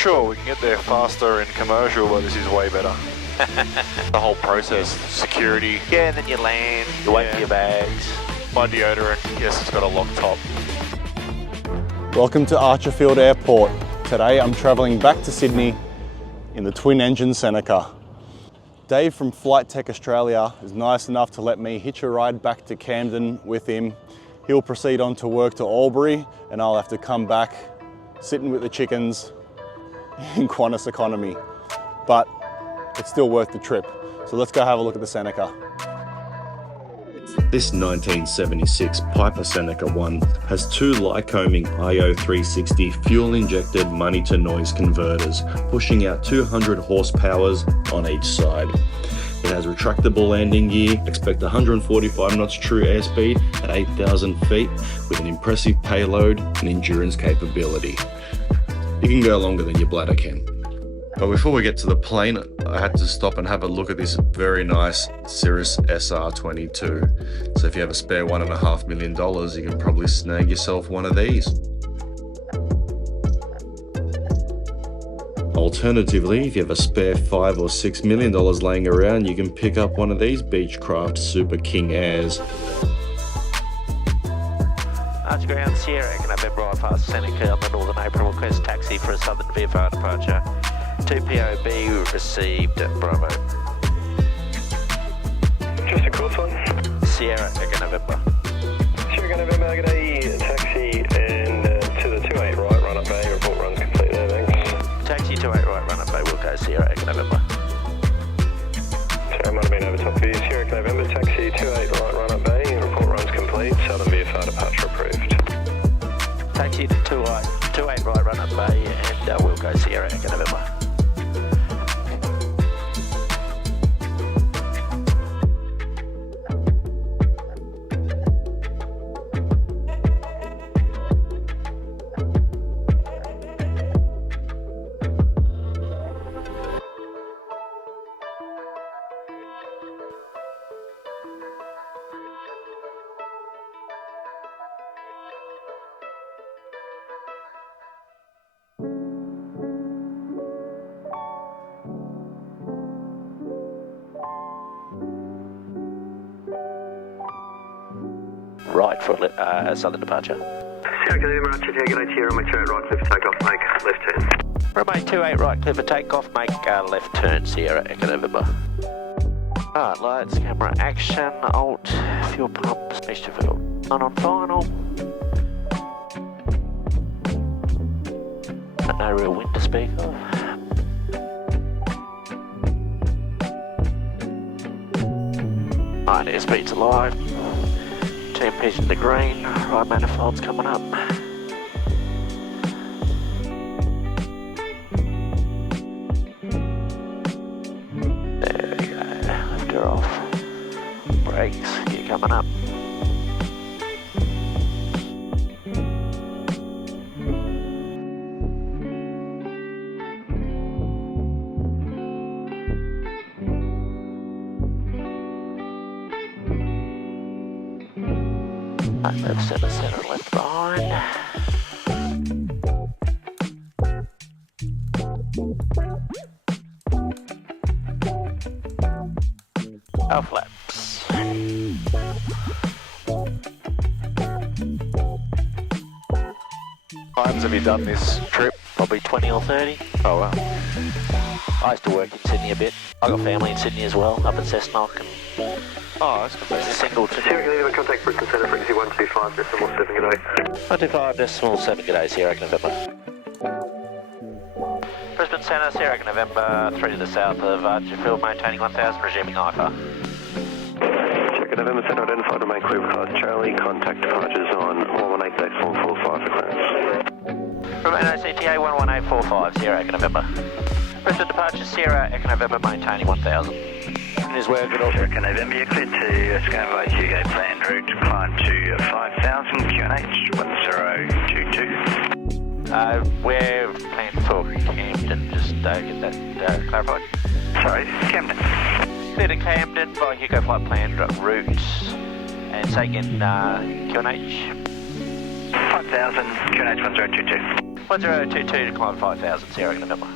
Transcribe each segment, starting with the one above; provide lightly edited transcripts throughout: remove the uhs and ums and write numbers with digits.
Sure, we can get there faster in commercial, but this is way better. The whole process, security. Yeah, and then you land, you wait for your bags. My deodorant, yes, it's got a lock top. Welcome to Archerfield Airport. Today I'm travelling back to Sydney in the twin-engine Seneca. Dave from Flight Tech Australia is nice enough to let me hitch a ride back to Camden with him. He'll proceed on to work to Albury and I'll have to come back sitting with the chickens in Qantas economy. But it's still worth the trip. So let's go have a look at the Seneca. This 1976 Piper Seneca 1 has two Lycoming IO360 fuel-injected money-to-noise converters, pushing out 200 horsepower on each side. It has retractable landing gear, expect 145 knots true airspeed at 8,000 feet with an impressive payload and endurance capability. You can go longer than your bladder can. But before we get to the plane, I had to stop and have a look at this very nice Cirrus SR22. So if you have a spare $1.5 million, you can probably snag yourself one of these. Alternatively, if you have a spare $5 or $6 million laying around, you can pick up one of these Beechcraft Super King Airs. Arch ground, Sierra, can I November past Seneca on the Northern April, request taxi for a southern VFR departure. 2 POB received at Bravo. Just a course one. Sierra, Echo November. Sierra November, good day, taxi and to the 28 right, run up bay, report runs complete there, thanks. Taxi 28 right, run up bay, we'll go Sierra, Echo November. Sorry, I might have been over top of you. Sierra November, taxi 28 right, run up bay, report runs complete, southern VFR departure approved. Taxi to 28 right, run up bay, and we'll go Sierra, Echo November. Right for southern departure. Sierra November, Archer, good day, Sierra, make sure right, clear for takeoff, make left turn. Runway 28 right, clear for takeoff, make left turn, Sierra, Echo November. Alright, lights, camera, action, alt, fuel pump, speech to fuel. On final. No real wind to speak of. Alright, airspeed's alive. Team pitching to green, right manifold's coming up. There we go, lift her off. Brakes, gear coming up. Left center, left behind. Our flaps. Times have you done this trip? Probably 20 or 30. Oh wow. I used to work in Sydney a bit. I got family in Sydney as well, up at Cessnock, and Oh, that's good. single to Sierra November, contact Brisbane Centre, frequency 125.7, good day. 125.7, good day, Sierra, Echo November. Brisbane Centre, Sierra, Echo November, 3 to the south of Archerfield, maintaining 1000, resuming IFA. Sierra November, Centre identified, remain clear with cars Charlie, contact departures on 118.445 for clearance. Remain OCTA 11845, Sierra, Echo November. Brisbane departure, Sierra, Echo November, maintaining 1000. Is where good all. Sierra November, you're cleared to Scarborough Hugo planned route, climb to 5000, QNH 1022. We're planned for Camden, just get that clarified. Sorry, Camden. Clear to Camden by Hugo flight planned route, and say again, QNH. 5000, QNH 1022. 1022 to climb 5000, Sierra November.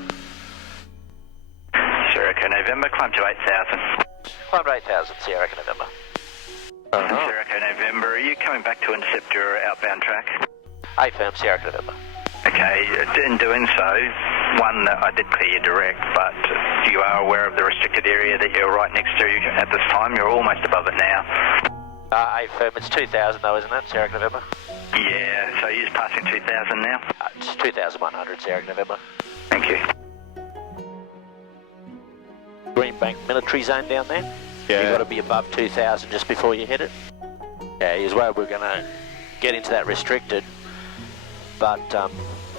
Sierra Echo November, climb to 8,000. Climb to 8000, Sierra November. Sierra Echo November, are you coming back to intercept your outbound track? 8 firm, Sierra November. Okay, in doing so, one, I did clear you direct, but you are aware of the restricted area that you're right next to at this time. You're almost above it now. 8 firm, it's 2000 though, isn't it, Sierra November? Yeah, so you're passing 2,000 now? It's 2100, Sierra November. Thank you. Greenbank military zone down there. Yeah. You've got to be above 2000 just before you hit it. Yeah, here's where we're going to get into that restricted, but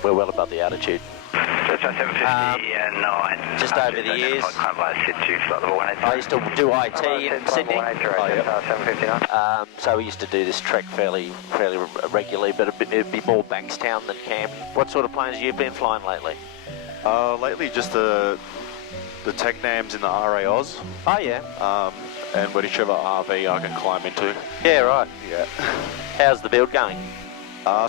we're well above the altitude. So 759. Just over the years. I used to do IT in Sydney. So we used to do this trek fairly regularly, but it'd be more Bankstown than Camden. What sort of planes have you been flying lately? Lately just the Technams in the RA Oz. Oh yeah. And whichever RV I can climb into. Yeah, right. Yeah. How's the build going?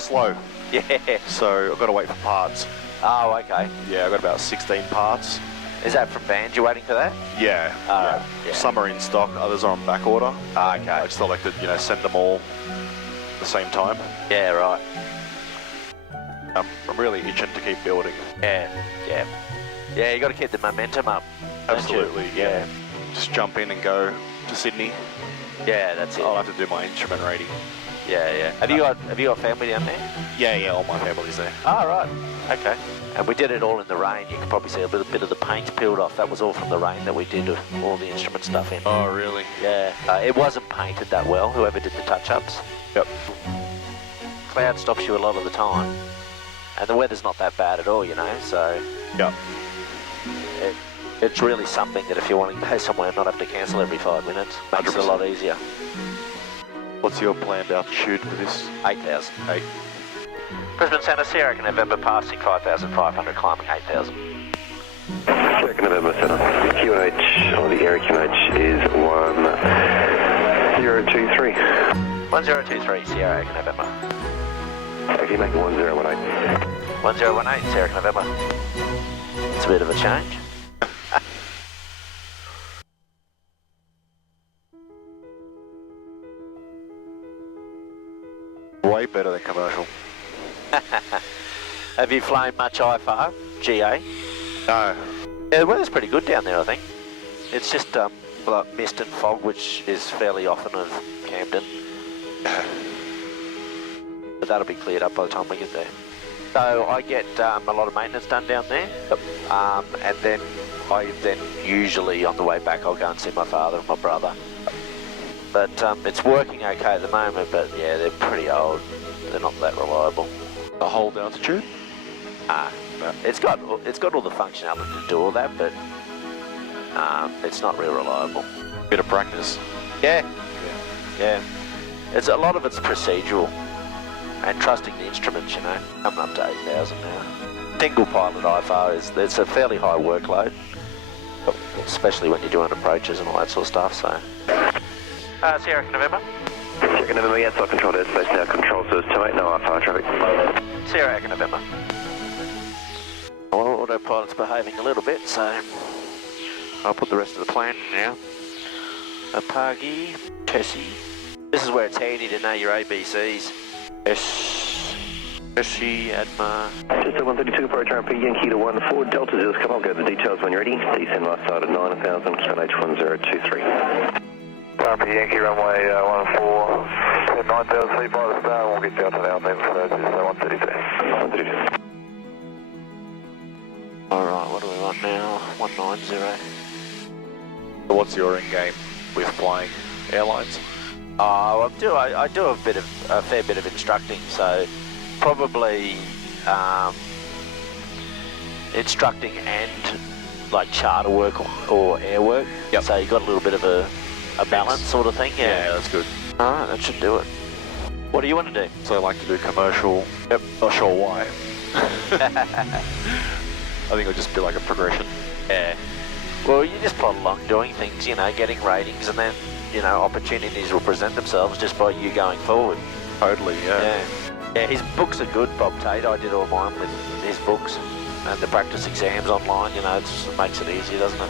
Slow. Yeah. So I've got to wait for parts. Oh, okay. Yeah, I've got about 16 parts. Is that from bands? You waiting for that? Yeah. Yeah. Some are in stock, others are on back order. Okay. I just elected, send them all at the same time. Yeah, right. I'm really itching to keep building. Yeah. Yeah, you got to keep the momentum up. don't you? Absolutely, yeah. Just jump in and go to Sydney. Yeah, that's it. I'll have to do my instrument rating. Yeah. Have you got family down there? Yeah, all my family's there. Oh, right. Okay. And we did it all in the rain. You can probably see a little bit of the paint peeled off. That was all from the rain that we did all the instrument stuff in. Oh, really? Yeah. It wasn't painted that well, whoever did the touch-ups. Yep. Cloud stops you a lot of the time. And the weather's not that bad at all, so... Yep. It's really something that if you want to go somewhere and not have to cancel every 5 minutes, makes it a lot easier. What's your planned altitude for this? 8,000. 8. Brisbane Centre, Sierra November, passing 5,500, climbing 8,000. Sierra November Centre. The QNH, or the area QNH is 1023. 1023, Sierra November. Okay, make it 1018. 1018, Sierra November. It's a bit of a change. Way better than commercial. Have you flown much IFR, GA? No. Yeah, the weather's pretty good down there, I think. It's just like mist and fog, which is fairly often of Camden. But that'll be cleared up by the time we get there. So I get a lot of maintenance done down there. And then usually on the way back I'll go and see my father and my brother. But it's working okay at the moment, but yeah, they're pretty old. They're not that reliable. The hold altitude? It's got all the functionality to do all that, but it's not real reliable. Bit of practice. Yeah. It's a lot of it's procedural and trusting the instruments, Coming up to 8,000 now. Single pilot IFR it's a fairly high workload, especially when you're doing approaches and all that sort of stuff. So. Sierra November. Sierra November, yes, I've controlled airspace now. Control service 28, no IFR traffic. Sierra November. Well, autopilot's behaving a little bit, so I'll put the rest of the plan in now. Apagi, Tessie. This is where it's handy to know your ABCs. Tessie, Adma. Just 132 approach RP, Yankee to 14, Delta Zeus, come on, go the details when you're ready. Descend right side at 9,000, QNH1023. RP Yankee runway 14, 9,000 feet by the star, and we'll get you out to the outlet for those, so 132. 132. Alright, what do we want now? 190. So what's your end game with flying airlines? Oh, I do a fair bit of instructing, so probably instructing and like charter work or air work. Yep. So you got a little bit of a balance sort of thing. Yeah, that's good. Alright, that should do it. What do you want to do? So I like to do commercial. Yep. Not sure why. I think it'll just be like a progression. Yeah. Well, you just plod along doing things, getting ratings, and then, opportunities will present themselves just by you going forward. Totally, yeah. Yeah, his books are good, Bob Tate. I did all mine with his books and the practice exams online. You know, it makes it easier, doesn't it?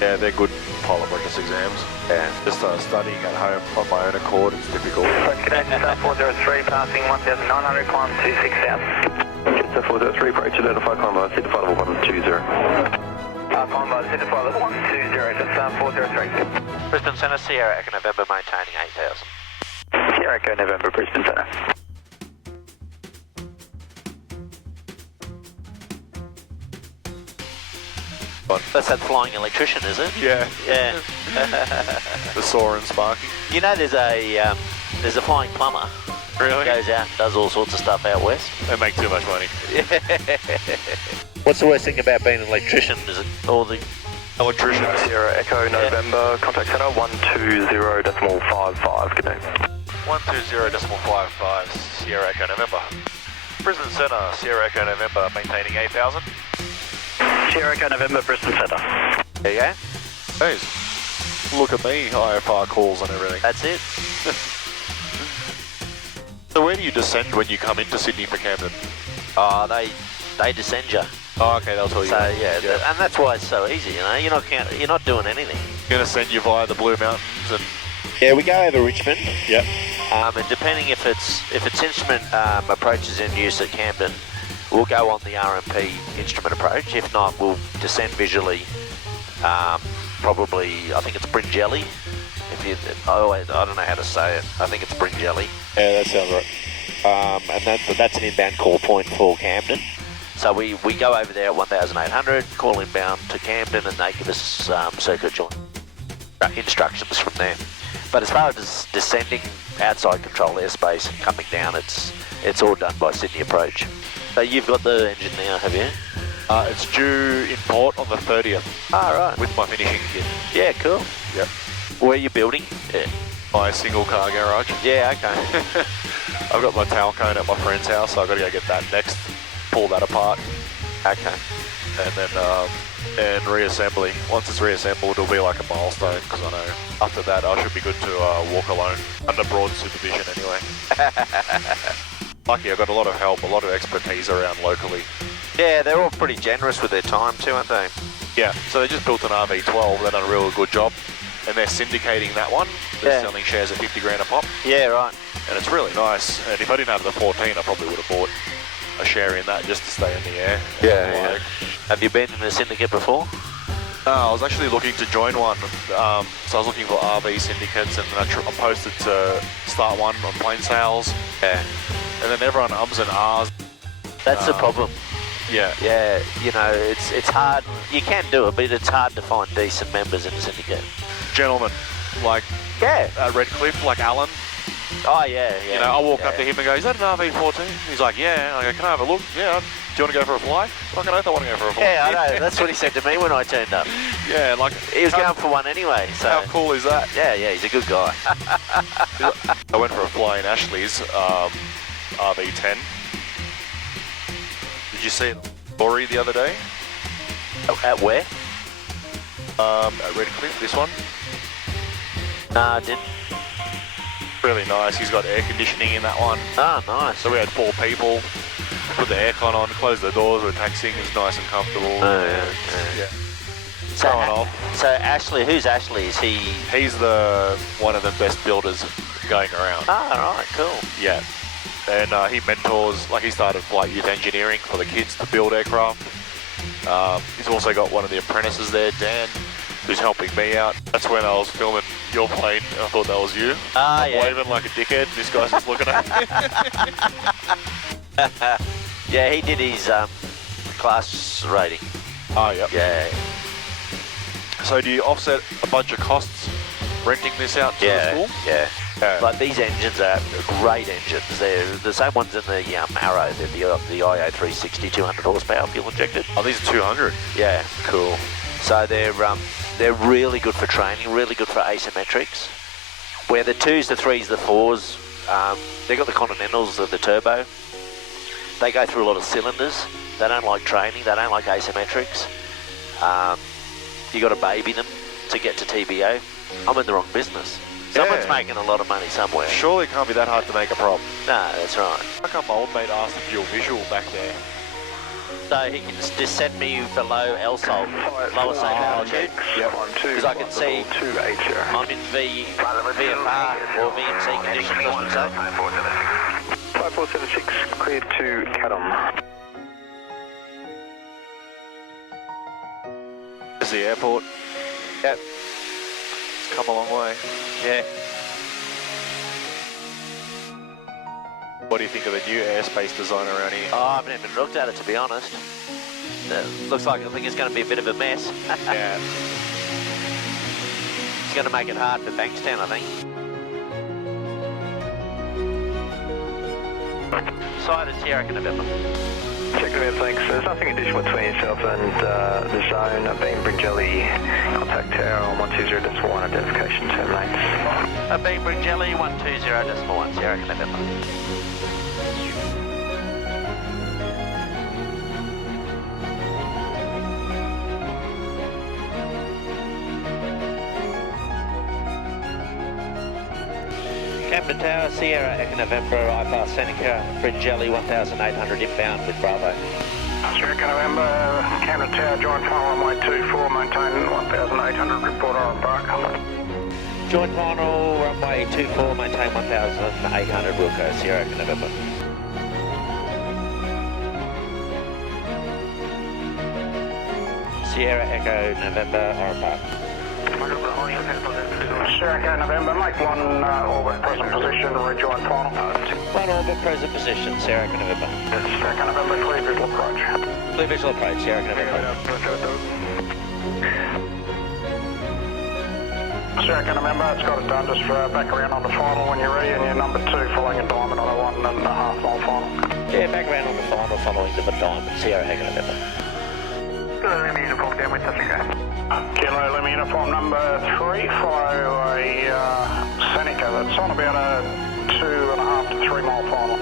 Yeah, they're good pilot practice exams. Yeah. Just studying at home on my own accord, it's difficult. Jetstar 403 passing 1,900, climb 26,000. Jetstar 403, approach identify, climb by City Flight level 120. Climb by City Flight level 120, Jetstar 403. Brisbane Centre, Sierra Echo November, maintaining 8,000. Sierra Echo November, Brisbane Centre. That's that flying electrician, is it? Yeah. Yeah. The soaring Sparky. You know, there's a flying plumber. Really? Goes out and does all sorts of stuff out west. They make too much money. What's the worst thing about being an electrician? Is it all the Electricians. Sierra Echo November, contact centre 120.55, good day. 120.55, Sierra Echo November. Brisbane Centre, Sierra Echo November, maintaining 8,000. Sierra Echo November, Brisbane Centre. There you go. Hey, look at me, IFR calls and everything. That's it. So where do you descend when you come into Sydney for Camden? Oh, they descend you. Oh, okay, they'll tell you. So and that's why it's so easy. You know, you're not doing anything. Going to send you via the Blue Mountains and... Yeah, we go over Richmond. Yep. And depending if it's instrument approaches in use at Camden, we'll go on the RMP instrument approach. If not, we'll descend visually. Probably, I think it's Bringelly. I don't know how to say it. I think it's Bringelly. Yeah, that sounds right. And that's an inbound call point for Camden. So we go over there at 1,800, call inbound to Camden, and they give us circuit joint instructions from there. But as far as descending outside control airspace and coming down, it's all done by Sydney approach. So you've got the engine now, have you? It's due in port on the 30th. Ah, right. With my finishing kit. Yeah, cool. Yep. Where are you building? Yeah. My single car garage. Yeah, okay. I've got my tail cone at my friend's house, so I've got to go get that next, pull that apart. Okay. And then and reassembly. Once it's reassembled, it'll be like a milestone, because I know after that I should be good to walk alone under broad supervision anyway. Lucky, I've got a lot of help, a lot of expertise around locally. Yeah, they're all pretty generous with their time too, aren't they? Yeah, so they just built an RV12, they've done a real good job, and they're syndicating that one. They're selling shares at 50 grand a pop. Yeah, right. And it's really nice, and if I didn't have the 14, I probably would have bought a share in that just to stay in the air. Yeah. Have you been in a syndicate before? No, I was actually looking to join one. So I was looking for RV syndicates, and I posted to start one on plane sales. Yeah. And then everyone ums and ahs. That's the problem. Yeah. Yeah, you know, it's hard. You can do it, but it's hard to find decent members in a syndicate. Gentlemen, like Redcliffe, like Alan. Oh, yeah. You know, I walk up to him and go, "Is that an RV14? He's like, "Yeah." I go, "Can I have a look?" "Yeah." "Do you want to go for a fly?" "Fucking oath I want to go for a fly." Yeah, I know. That's what he said to me when I turned up. Yeah, like... He was going for one anyway, so... How cool is that? Yeah, he's a good guy. I went for a fly in Ashley's RV10. Did you see it Laurie the other day? At where? At Redcliffe, this one. Nah, I didn't. Really nice. He's got air conditioning in that one. Oh, nice. So we had 4 people. Put the aircon on, close the doors, we're taxiing. It's nice and comfortable. Oh, yeah. So, so Ashley, who's Ashley? Is he... He's one of the best builders going around. Oh, right, cool. Yeah. And he mentors, like he started flight youth engineering for the kids to build aircraft. He's also got one of the apprentices there, Dan, who's helping me out. That's when I was filming your plane, and I thought that was you. Ah, I'm waving like a dickhead. This guy's just looking at me. Yeah, he did his class rating. Oh, yeah. Yeah. So do you offset a bunch of costs renting this out to the school? Yeah. Yeah. But these engines are great engines. They're the same ones in the Arrow. They're the IO360 200 horsepower fuel injected. Oh, these are 200. Yeah, cool. So they're really good for training, really good for asymmetrics. Where the 2s, the 3s, the 4s, they've got the Continentals, the turbo. They go through a lot of cylinders. They don't like training. They don't like asymmetrics. You got to baby them to get to TBO. I'm in the wrong business. Someone's Yeah. making a lot of money somewhere. Surely it can't be that hard to make a prop. No, that's right. How come my old mate asked if you're visual back there? So he can just send me below L-Sol, lower safe altitude. Yep. Because I can see 280. I'm in VFR or VMC conditions, I should say. 5476 cleared to Cadom. This is the airport. Yep. It's come a long way. Yeah. What do you think of the new airspace design around here? Oh, I haven't even looked at it, to be honest. Looks like I think it's going to be a bit of a mess. Yeah. It's going to make it hard for Bankstown, I think. Sighted Sierra November. Check it out, thanks. There's nothing additional between yourself and the zone. Beam Bringelly, contact tower on 120.1, identification terminates. Beam Bringelly, 120.1, Sierra November. Camden Tower, Sierra Echo November, Piper Seneca, Bringelly 1800 inbound with Bravo. Sierra November, Camden Tower, joint final runway 24, maintain 1800, report on park. Joint final, runway 24, maintain 1800, Wilco, Sierra Echo November. Sierra Echo November, Oran Park. Sierra November, make one orbit present position, rejoin final. One orbit present position, Sierra Echo November. Sierra November, clear visual approach. Clear visual approach, Sierra Echo November. Sierra November, it's got it done, just back around on the final when you're ready, and you're number 2 following a diamond on a 1.5 mile final. Yeah, back around on the final following the diamond, Sierra Echo November. Lima uniform down with Kilo Lima uniform number 3, follow a Seneca that's on about a 2.5 to 3 mile final.